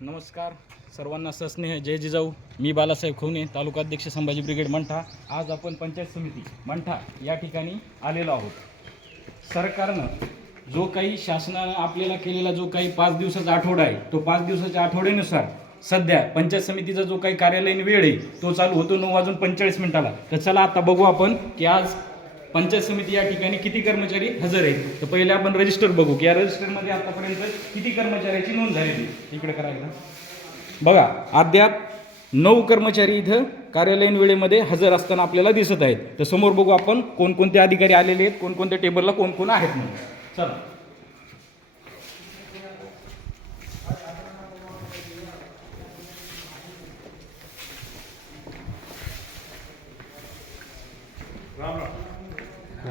नमस्कार सर्वांना सस्नेह जय जिजाऊ. मी बालासाहेब खवणे, तालुका अध्यक्ष संभाजी ब्रिगेड मंठा. आज आपण पंचायत समिती मंठा या ठिकाणी आलेलो आहोत. सरकारनं जो काही शासनानं आपल्याला केलेला जो काही 5 दिवसाचा आठवडा आहे, तो 5 दिवसाच्या आठवड्यानुसार सध्या पंचायत समितीचा जो काही कार्यालयीन वेळ आहे तो चालू होतो 9:45 तर चला आता बघू आपण की आज पंचायत समिती या ठिकाणी किती कर्मचारी हजर आहेत. तर पहिले आपण रजिस्टर बघू की या रजिस्टरमध्ये आतापर्यंत किती कर्मचाऱ्याची नोंद झालेली. इकडे करायला बघा, अद्याप 9 कर्मचारी इथं कार्यालयीन वेळेमध्ये हजर असताना आपल्याला दिसत आहेत. तर समोर बघू आपण कोणकोणते अधिकारी आलेले आहेत, कोणकोणत्या टेबलला कोण कोण आहेत म्हणून. चला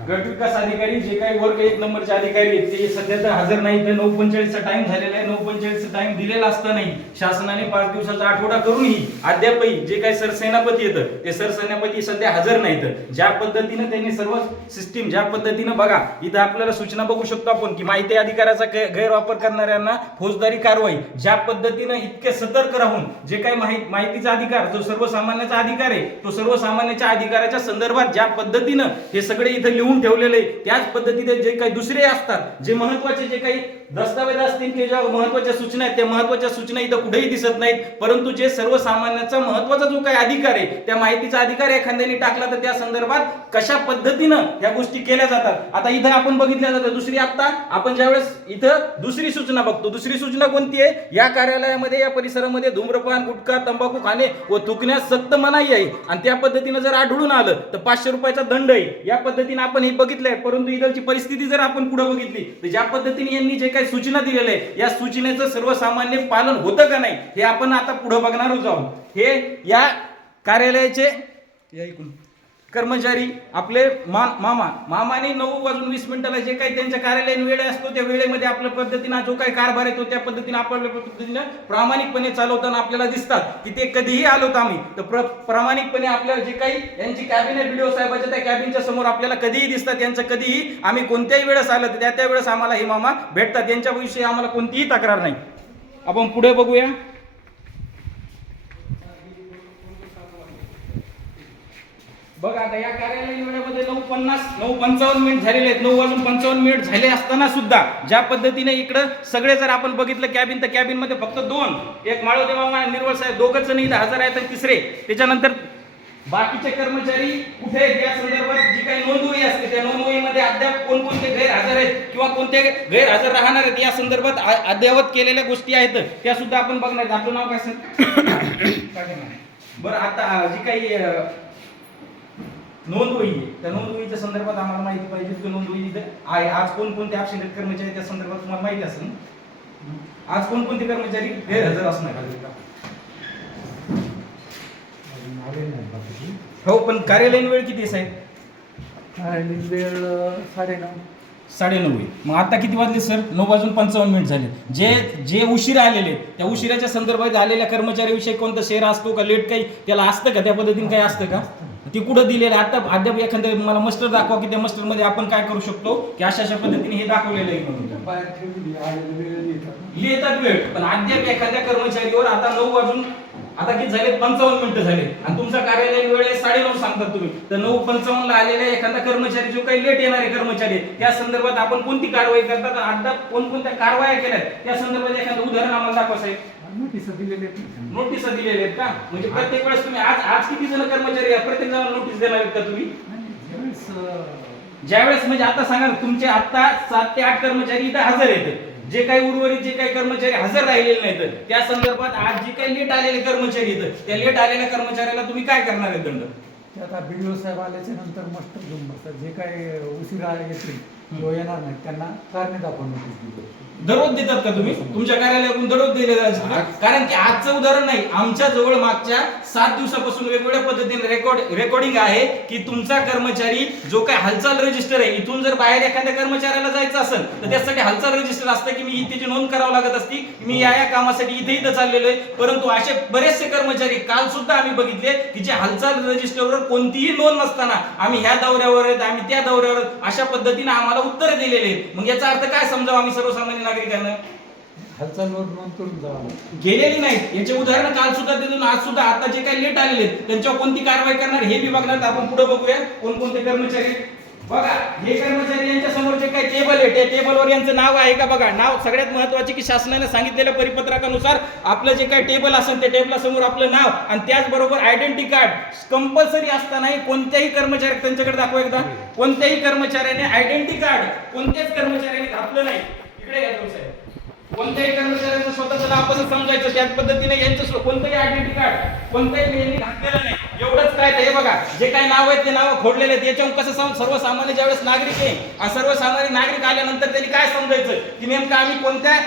गट विकास अधिकारी जे काही वर्ग 1 नंबरचे अधिकारी आहेत ते सध्या तर हजर नाही. तर 9:45चा टाइम झालेला आहे. 9:45चा टाइम दिलेला असतानाही शासनाने 5 दिवसाचा आठवडा करूनही अद्यापही जे काही सरसेनापती येतं ते सरसेनापती सध्या हजर नाहीत. ज्या पद्धतीने त्यांनी सर्व सिस्टीम ज्या पद्धतीने बघा, इथं आपल्याला सूचना बघू शकतो आपण की माहिती अधिकाराचा गैरवापर करणाऱ्यांना फौजदारी कारवाई. ज्या पद्धतीने इतके सतर्क राहून जे काही माहितीचा अधिकार जो सर्वसामान्याचा अधिकार आहे तो सर्वसामान्याच्या अधिकाराच्या संदर्भात ज्या पद्धतीनं हे सगळे इथं लिहून ठेवलेले, त्याच पद्धतीने जे काही दुसरे असतात जे महत्त्वाचे जे काही दस्तावेज असतील की ज्या महत्त्वाच्या सूचना आहेत त्या महत्त्वाच्या सूचना इथं कुठेही दिसत नाहीत. परंतु जे सर्वसामान्याचा महत्त्वाचा जो काही अधिकार आहे त्या माहितीचा अधिकार एखाद्याने टाकला तर त्या संदर्भात कशा पद्धतीनं या गोष्टी केल्या जातात. आता इथं आपण बघितल्या जातं दुसरी, आता आपण ज्यावेळेस इथं दुसरी सूचना बघतो, दुसरी सूचना कोणती आहे, या कार्यालयामध्ये या परिसरामध्ये धूम्रपान, गुटखा, तंबाखू खाणे व थुकण्यास सक्त मनाई आहे आणि त्या पद्धतीनं जर आढळून आलं तर 500 रुपयाचा दंड आहे. या पद्धतीने आपण हे बघितलंय. परंतु इथलची परिस्थिती जर आपण पुढे बघितली तर ज्या पद्धतीने यांनी जे काही सूचना दिलेल्या आहे या सूचनेचं सर्वसामान्य पालन होतं का नाही हे आपण आता पुढे बघणारच आहोत. हे या कार्यालयाचे कर्मचारी आपले मामाने 9:20 जे काही त्यांच्या कार्यालयीन वेळ असतो त्या वेळेमध्ये आपल्या पद्धतीने जो काही कारभार येतो त्या पद्धतीने आपल्या पद्धतीने प्रामाणिकपणे चालवताना आपल्याला दिसतात की ते कधीही आलोत आम्ही तर प्रामाणिकपणे आपल्याला जे काही यांची कॅबिन आहे बीडीओ साहेबाच्या त्या कॅबिनच्या समोर आपल्याला कधीही दिसतात. यांचं कधीही आम्ही कोणत्याही वेळेस आलं तर त्या वेळेस आम्हाला हे मामा भेटतात. यांच्याविषयी आम्हाला कोणतीही तक्रार नाही. आपण पुढे बघूया. बघा आता या कार्यालयीन वेळेमध्ये 9:55 झालेले आहेत. 9:55 झाले असताना सुद्धा ज्या पद्धतीने इकडं सगळे जर आपण बघितलं कॅबिन तर कॅबिन मध्ये फक्त 2, एक माळोदे मामा आणि निर्वळ साहेब दोघंच नाही हजर आहेत आणि तिसरे त्याच्यानंतर बाकीचे कर्मचारी कुठे आहेत या संदर्भात जी काही नोंदवही असते त्या नोंदवहीमध्ये अद्याप कोणकोणते गैरहजर आहेत किंवा कोणते गैरहजर राहणार आहेत या संदर्भात अद्ययावत केलेल्या गोष्टी आहेत त्या सुद्धा आपण बघणार. आपलं नाव काय सर? बरं, आता जी काही नोंदवही त्या नोंदवहीच्या संदर्भात आम्हाला माहिती पाहिजे की नोंदवही आहे. आज कोणकोणते ॲब्सेंट कर्मचारी त्या संदर्भात तुम्हाला माहिती असेल. आज कोणकोणते कर्मचारी गैरहजर असणार? हो, पण कार्यालयीन वेळ किती आहे साहेब? कार्यालयीन वेळ 9:30. मग आता किती वाजले सर? 9:55 झाले. जे उशिरा आलेले त्या उशिराच्या संदर्भात आलेल्या कर्मचाऱ्याविषयी कोणता शेअर असतो का, लेट काही त्याला असतं का, त्या पद्धतीने काही असतं का, ते कुठं दिलेलं आता अद्याप एखाद्या मला मस्टर दाखवा की त्या मस्टर मध्ये आपण काय करू शकतो की अशा पद्धतीने हे दाखवलेलं आहे म्हणून लिहितात वेळ. पण अद्याप एखाद्या कर्मचारीवर आता 9 वाजून आता किती झाले? 55 झाले आणि तुमचा कार्यालयीन वेळ 9:30 सांगतात तुम्ही. तर 9:55 आलेल्या एखादा कर्मचारी जो काही लेट येणारे कर्मचारी त्या संदर्भात आपण कोणती कारवाई करतात, अद्याप कोणकोणत्या कारवाया केल्यात त्या संदर्भात एखादं उदाहरण आम्हाला दाखवा साहेब. नोटीस दिलेले आहेत का? म्हणजे प्रत्येक वेळेस तुम्ही आज किती जण कर्मचारी प्रत्येक जणांना नोटीस देणार आहेत का तुम्ही? ज्यावेळेस म्हणजे आता सांगा तुमचे आता 7 ते 8 कर्मचारी इथं हजर आहेत. जे काही उर्वरित जे काही कर्मचारी हजर राहिलेले नाहीत त्या संदर्भात आज जे काही लेट आलेले कर्मचारी आहेत त्या लेट आलेल्या कर्मचाऱ्याला तुम्ही काय करणार आहे दंड? आता बीडीओ साहेब आल्याच्या नंतर मस्त घेऊन बसतात. जे काही उशिरा येतील किंवा येणार नाही त्यांना कारणे दाखवून नोटीस दिली. दररोज देतात का तुम्ही? तुमच्या कार्यालयाकडून दररोज दिले जातात? कारण की आजचं उदाहरण नाही, आमच्या जवळ मागच्या 7 दिवसापासून वेगवेगळ्या पद्धतीने रेकॉर्डिंग आहे की तुमचा कर्मचारी जो काही हालचाल रजिस्टर आहे, इथून जर बाहेर एखाद्या कर्मचाऱ्याला जायचं असेल तर त्यासाठी हालचाल रजिस्टर असतं की मी त्याची नोंद करावं लागत असती, मी या कामासाठी इथं चाललेलो आहे. परंतु असे बरेचसे कर्मचारी काल सुद्धा आम्ही बघितले की जे हालचाल रजिस्टरवर कोणतीही नोंद नसताना आम्ही ह्या दौऱ्यावर आहेत, आम्ही त्या दौऱ्यावर, अशा पद्धतीने आम्हाला उत्तर दिलेले आहेत. मग याचा अर्थ काय समजावं आम्ही सर्वसामान्य नागरिकांना? हालचालवर नोंद करून जावं लागतं. गेलेली नाहीत. याचे उदाहरण काल सुद्धा देतो, आज सुद्धा आता जे काही लेट आलेले आहेत त्यांच्यावर कोणती कारवाई करणार हे बी बघणार. आपण पुढे बघूया कोणकोणते कर्मचारी. बघा हे कर्मचारी यांच्या समोर जे काही टेबल आहे त्या टेबलवर यांचं नाव आहे का बघा. नाव सगळ्यात महत्त्वाचे की शासनाने सांगितलेल्या परिपत्रकानुसार आपलं जे काही टेबल असेल त्या टेबलासमोर आपलं नाव आणि त्याचबरोबर आयडेंटिटी कार्ड कंपल्सरी असतानाही कोणत्याही कर्मचारी त्यांच्याकडे दाखवा एकदा. कोणत्याही कर्मचाऱ्याने आयडेंटिटी कार्ड कोणत्याच कर्मचाऱ्याने घातलं नाही. इकडे घ्या दोन साहेब. कोणत्याही कर्मचाऱ्याचं स्वतःचं नाव कसं समजायचं त्याच पद्धतीने यांचं कोणतंही आयडेंटिटी कार्ड कोणत्याही यांनी घातलेलं नाही. एवढंच काय हे बघा जे काही नाव आहेत ते नाव खोडलेले आहेत. याच्यावर कसं सर्वसामान्य ज्यावेळेस नागरिक आहे आणि सर्वसामान्य नागरिक आल्यानंतर त्यांनी काय समजायचं की नेमकं आम्ही कोणत्या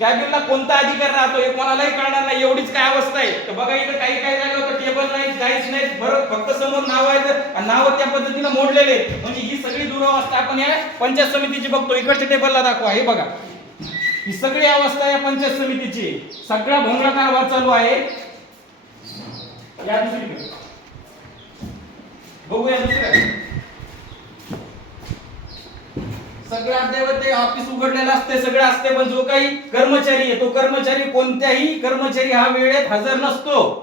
कॅबिनला कोणता अधिकार राहतो हे कोणालाही कळणार नाही. एवढीच काय अवस्था आहे. तर बघा इथं काही काय झालं होतं टेबल नाही काहीच नाही बरं फक्त समोर नाव आहे आणि नाव त्या पद्धतीने मोडलेले आहेत. म्हणजे ही सगळी दुरावस्था आपण या पंचायत समितीची बघतो. इकडच्या टेबलला दाखवा हे बघा. ही सगळी अवस्था या पंचायत समितीची सगळा भोंगळा कारभार चालू आहे. या दुसरीकडे बघूया दुसऱ्या सगळं अद्यावत ते ऑफिस उघडलेलं असते सगळं असते पण जो काही कर्मचारी आहे तो कर्मचारी कोणत्याही कर्मचारी हा वेळेत हजर नसतो.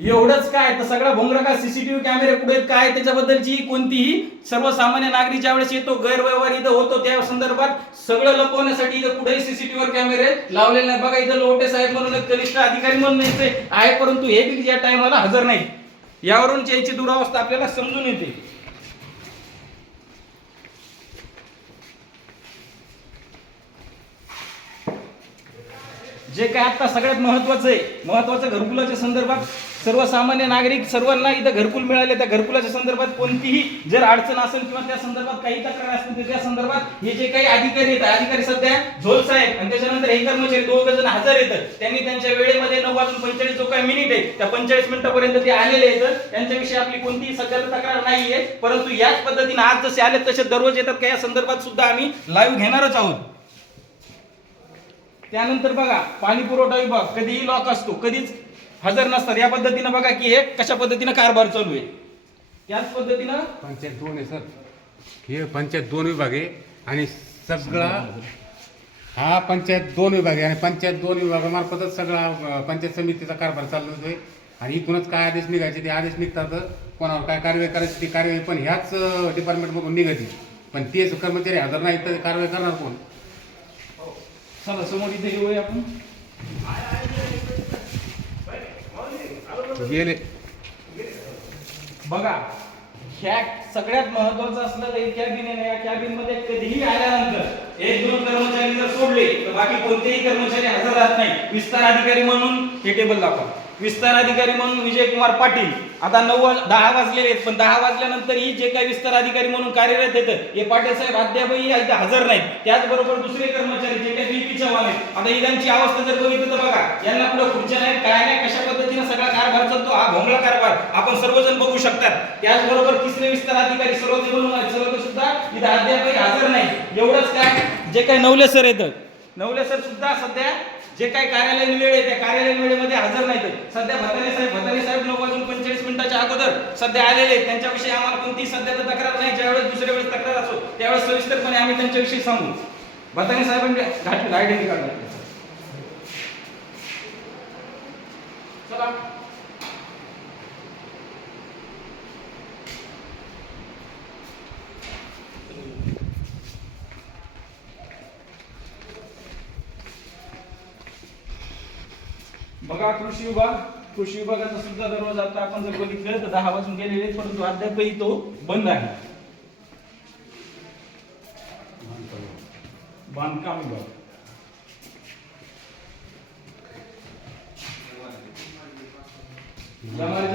एवढंच काय तर सगळा भोंगरा का सीसीटीव्ही कॅमेरे कुठे काय त्याच्याबद्दलची कोणतीही सर्वसामान्य नागरिक ज्या वेळेस येतो गैरव्यवहार इथं होतो त्या संदर्भात सगळं लपवण्यासाठी इथं कुठेही सीसीटीव्हीवर कॅमेरे लावलेले नाही. बघा इथं लोटे साहेब म्हणून एक कनिष्ठ अधिकारी म्हणून आहे परंतु हे बी या टाइमला हजर नाही. यावरून यांची दुरावस्था आपल्याला समजून येते. जे काय आता सगळ्यात महत्वाचं घरकुलाच्या संदर्भात सर्वसामान्य नागरिक सर्वांना इथं घरकुल मिळाले. त्या घरकुलाच्या संदर्भात कोणतीही जर अडचण असेल किंवा त्या संदर्भात काही तक्रार असतील तर त्या संदर्भात हे जे काही अधिकारी आहेत अधिकारी सध्या झोल साहेब आणि त्याच्यानंतर हे कर्मचारी दोघ जण हजर येतात. त्यांनी त्यांच्या वेळेमध्ये 9:45 जो काही मिनिट आहे त्या 45 मिनिटापर्यंत ते आलेले आहेत. त्यांच्याविषयी आपली कोणतीही सध्या तक्रार नाहीये परंतु याच पद्धतीने आज जसे आले तसे दररोज येतात का या संदर्भात सुद्धा आम्ही लाईव्ह घेणारच आहोत. त्यानंतर बघा पाणी पुरवठा विभाग कधीही लॉक असतो कधीच हजर नसतात. या पद्धतीने बघा की हे कशा पद्धतीने कारभार चालू आहे. त्याच पद्धतीनं पंचायत 2 आहे सर. हे पंचायत 2 विभाग आहे आणि सगळा हा पंचायत 2 विभाग आहे आणि पंचायत 2 विभागामार्फतच सगळा पंचायत समितीचा कारभार चालू होतोय. आणि इथूनच काय आदेश निघायचे ते आदेश निघतात कोणावर काय कारवाई करायची ती कारवाई पण ह्याच डिपार्टमेंटमधून निघायची पण तेच कर्मचारी हजर नाही तर कारवाई करणार कोण. चला समोर इथे येऊया आपण. गेले बघा ह्या सगळ्यात महत्वाचं असलं तर कॅबिन आहे. या कॅबिन मध्ये कधीही आल्यानंतर 1-2 कर्मचारी जर सोडले तर बाकी कोणतेही कर्मचारी हजर राहत नाही. विस्तार अधिकारी म्हणून हे टेबल दाखवा. विस्तार अधिकारी म्हणून विजय कुमार पाटील आता 9-10 वाजलेले आहेत पण 10 वाजल्यानंतर ही जे काही विस्तार अधिकारी म्हणून कार्यरत आहेत हे पाटील साहेब अद्यापही हजर नाहीत. त्याचबरोबर दुसरे कर्मचारी जे काही बीपी चव्हाण आहेत आता यांची अवस्था जर बघितली तर बघा यांना पुढे खुर्च्या नाहीत काय नाही कशा पद्धतीने सगळा कारभार चालतो हा भोंगळा कारभार आपण सर्वजण बघू शकतात. त्याचबरोबर तिसरे विस्तार अधिकारी सर्वोदय म्हणून आहेत सर्वोदय सुद्धा इथे अद्यापही हजर नाही. एवढंच काय जे काही नवले सर येतात नवले सर सुद्धा सध्या जे काही कार्यालयीन वेळ आहे त्या कार्यालयीन वेळेमध्ये हजर नाहीत. सध्या भताने साहेब 9:45 अगोदर सध्या आलेले आहेत. त्यांच्याविषयी आम्हाला कोणतीही सध्या तक्रार नाही. ज्यावेळेस दुसऱ्या वेळेस तक्रार असो त्यावेळेस सविस्तरपणे आम्ही त्यांच्याविषयी सांगू. भताने साहेबांनी घातलेलं आयडेंटिटी कार्ड चला बघा कृषी विभागाचा सुद्धा दररोज आता आपण जर बघितलं तर 10 वाजून गेलेले आहेत परंतु अद्यापही तो बंद आहे. बांधकाम विभाग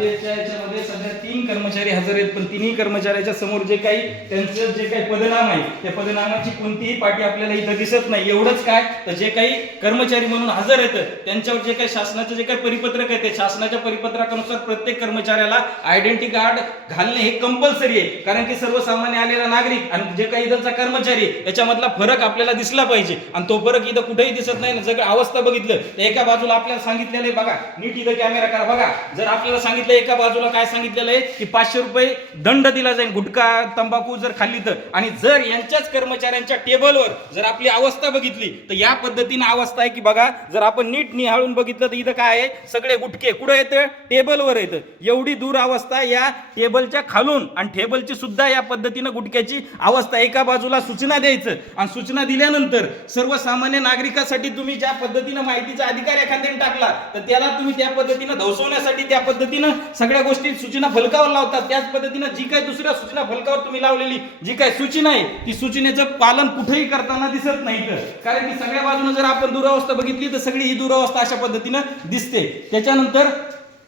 याच्यामध्ये सध्या 3 कर्मचारी हजर आहेत पण 3ही कर्मचाऱ्याच्या समोर जे काही त्यांचं जे काही पदनाम आहे त्या पदनामाची कोणतीही पाटी आपल्याला इथं दिसत नाही. एवढंच काय तर जे काही कर्मचारी म्हणून हजर आहेत त्यांच्यावर जे काही शासनाचं जे काही परिपत्रक आहे ते शासनाच्या परिपत्रकानुसार प्रत्येक कर्मचाऱ्याला आयडेंटिटी कार्ड घालणे हे कंपल्सरी आहे. कारण की सर्वसामान्य आलेला नागरिक आणि जे काही इथलचा कर्मचारी याच्यामधला फरक आपल्याला दिसला पाहिजे आणि तो फरक इथं कुठेही दिसत नाही. सगळं अवस्था बघितलं तर एका बाजूला आपल्याला सांगितलेलं आहे बघा नीट इथं कॅमेरा करा बघा. जर आपल्याला सांगितलं एका बाजूला काय सांगितलेलं आहे की 500 रुपये दंड दिला जाईल गुटखा तंबाखू जर खाल्ली तर. आणि जर यांच्याच कर्मचाऱ्यांच्या टेबलवर जर आपली अवस्था बघितली तर या पद्धतीने अवस्था आहे की बघा, जर आपण नीट निहाळून बघितलं तर इथं काय आहे, सगळे गुटखे कुठं येतं, टेबलवर येतं. एवढी दूर अवस्था या टेबलच्या खालून, आणि टेबलची सुद्धा या पद्धतीनं गुटख्याची अवस्था. एका बाजूला सूचना द्यायचं, आणि सूचना दिल्यानंतर सर्वसामान्य नागरिकांसाठी तुम्ही ज्या पद्धतीनं माहितीचा अधिकार एखाद्याने टाकला तर त्याला तुम्ही त्या पद्धतीनं धवसवण्यासाठी त्या पद्धतीनं सगळ्या गोष्टी सूचना फलकावर लावतात. त्याच पद्धतीनं जी काही दुसऱ्या सूचना फलकावर तुम्ही लावलेली जी काही सूचना आहे ती सूचनेचं पालन कुठेही करताना दिसत नाही. कारण की सगळ्या बाजूने जर आपण दुरावस्था बघितली तर सगळी ही दुरावस्था अशा पद्धतीनं दिसते. त्याच्यानंतर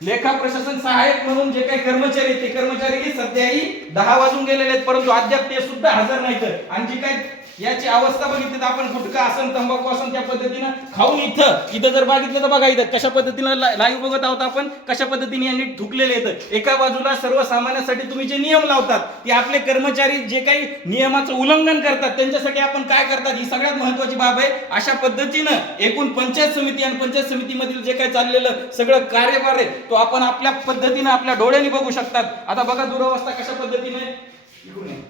लेखा प्रशासन सहाय्यक म्हणून जे काही कर्मचारी आहेत ते कर्मचारी सध्याही 10 वाजून गेलेले आहेत, परंतु अद्याप ते सुद्धा हजर नाहीत. आणि जी काही याची अवस्था बघितली तर आपण गुटखा असन तंबाखू असन त्या पद्धतीनं खाऊन इथं जर बघितलं तर बघा इथं कशा पद्धतीनं लाईव्ह बघत आहोत आपण, कशा पद्धतीने यांनी ठुकलेले आहेत. एका बाजूला सर्वसामान्यांसाठी तुम्ही जे नियम लावतात ते आपले कर्मचारी जे काही नियमाचं उल्लंघन करतात त्यांच्यासाठी आपण काय करतात ही सगळ्यात महत्वाची बाब आहे. अशा पद्धतीनं एकूण पंचायत समिती आणि पंचायत समितीमधील जे काही चाललेलं सगळं कार्यभार आहे तो आपण आपल्या पद्धतीनं आपल्या डोळ्यांनी बघू शकतात. आता बघा दुरावस्था कशा पद्धतीने,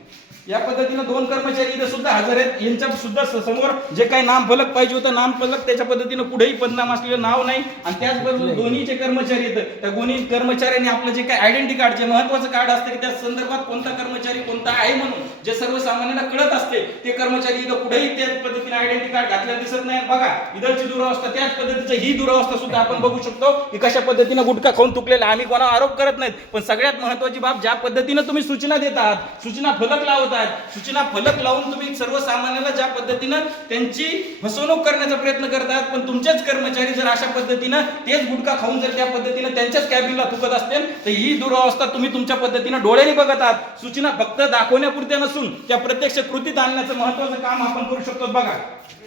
या पद्धतीनं 2 कर्मचारी इथे सुद्धा हजर आहेत. यांच्या सुद्धा समोर जे काही नाम फलक पाहिजे होतं नाम फलक त्याच्या पद्धतीनं कुठेही पदनाम असलेलं नाव नाही. आणि त्याचबरोबर दोन्हीचे कर्मचारी आहेत, त्या दोन्ही कर्मचाऱ्यांनी आपलं जे काही आयडेंटिटी कार्ड जे महत्वाचं कार्ड असतं की त्या संदर्भात कोणता कर्मचारी कोणता आहे म्हणून जे सर्वसामान्यांना कळत असते ते कर्मचारी इथं कुठेही त्याच पद्धतीने आयडेंटिटी कार्ड घातलेलं दिसत नाही. बघा इधरची दुरावस्था त्याच पद्धतीची ही दुरावस्था सुद्धा आपण बघू शकतो की कशा पद्धतीनं गुटखा खाऊन तुकलेला. आम्ही कोणावर आरोप करत नाहीत, पण सगळ्यात महत्वाची बाब ज्या पद्धतीनं तुम्ही सूचना देत आहात, सूचना फलक लावत, सूचना फलक लावून तुम्ही सर्वसामान्यांना ज्या पद्धतीनं त्यांची फसवणूक करण्याचा प्रयत्न करतात, पण तुमचेच कर्मचारी जर अशा पद्धतीनं तेच गुटखा खाऊन जर त्या पद्धतीनं त्यांच्याच कॅबिनला थुकत असतील तर ही दुरावस्था तुम्ही तुमच्या पद्धतीनं डोळ्यांनी बघत आहात. सूचना फक्त दाखवण्यापुरत्या नसून त्या प्रत्यक्ष कृतीत आणण्याचं महत्वाचं काम आपण करू शकतो. बघा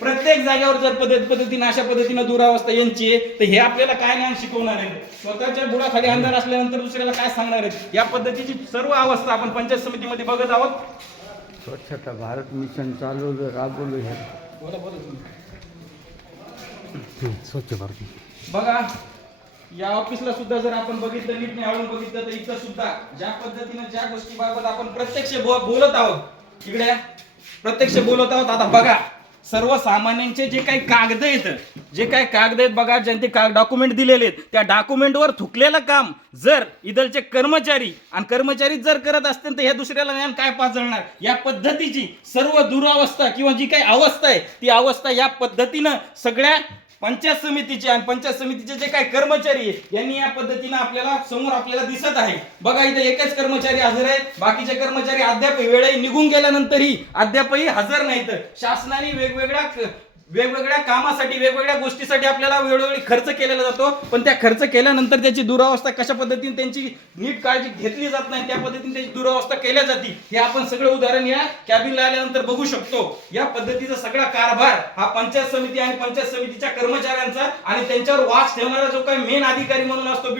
प्रत्येक जागेवर जर पद्धतीने अशा पद्धतीनं दुरावस्था यांची आहे तर हे आपल्याला काय ज्ञान शिकवणार आहे, स्वतःच्या बुडाखाली अंधार असल्यानंतर दुसऱ्याला काय सांगणार आहेत. या पद्धतीची सर्व अवस्था आपण पंचायत समितीमध्ये बघत आहोत. स्वच्छता भारत मिशन चालवलं राबवलं हे स्वच्छ भारत. बघा या ऑफिसला सुद्धा जर आपण बघितलं नीट निहाळून बघितलं तर इथं सुद्धा ज्या पद्धतीने ज्या गोष्टीबाबत आपण प्रत्यक्ष बोलत आहोत इकडे प्रत्यक्ष बोलत आहोत. आता बघा सर्वसामान्यांचे जे काही कागद आहेत बघा ज्यांचे डॉक्युमेंट दिलेले आहेत त्या डॉक्युमेंटवर थुकलेलं काम जर इथलचे कर्मचारी जर करत असतील तर ह्या दुसऱ्याला ज्ञान काय पाजळणार. या पद्धतीची सर्व दुरावस्था किंवा जी काही अवस्था आहे ती अवस्था या पद्धतीनं सगळ्या पंचायत समितीचे आणि पंचायत समितीचे जे काही कर्मचारी आहेत यांनी या पद्धतीनं आपल्याला दिसत आहे. बघा इथे एकच कर्मचारी हजर आहेत, बाकीचे कर्मचारी अद्याप वेळही निघून गेल्यानंतरही अद्यापही हजर नाहीत. शासनाने वेगवेगळ्या कामासाठी वेगवेगळ्या गोष्टीसाठी आपल्याला वेळोवेळी खर्च केलेला जातो, पण त्या खर्च केल्यानंतर त्याची दुरावस्था कशा पद्धतीने त्यांची नीट काळजी घेतली जात नाही, त्या पद्धतीने त्याची दुरावस्था केल्या जाते. हे आपण सगळं उदाहरण या कॅबिनला आल्यानंतर बघू शकतो. या पद्धतीचा सगळा कारभार हा पंचायत समिती आणि पंचायत समितीच्या कर्मचाऱ्यांचा आणि त्यांच्यावर वाच ठेवणारा जो काही मेन अधिकारी म्हणून असतो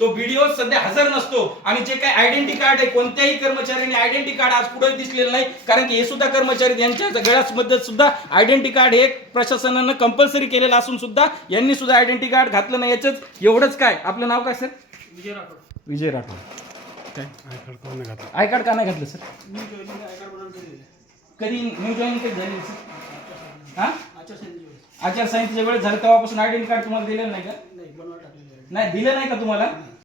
तो बीडीओ सध्या हजर नसतो. आणि जे काही आयडेंटिटी कार्ड आहे कोणत्याही कर्मचाऱ्याने आयडेंटिटी कार्ड आज पुढे दिसलेलं नाही, कारण की हे सुद्धा कर्मचारी यांच्या गळ्यामध्ये सुद्धा आयडेंटिटी कार्ड हे प्रशासनानं कंपल्सरी केलेलं असून सुद्धा यांनी सुद्धा आयडेंटिटी कार्ड घातलं नाही. याच एवढंच काय. आपलं नाव काय सर? विजय राठोड. काय आय कार्ड का नाही घातलं सर? कधी न्यू जॉईनिंग कधी झाली सर? हा आचारसंहितेच्या वेळेस झालं तेव्हापासून आयडेंटिटी कार्ड तुम्हाला दिलेलं नाही का? नाही दिलं नाही का तुम्हाला?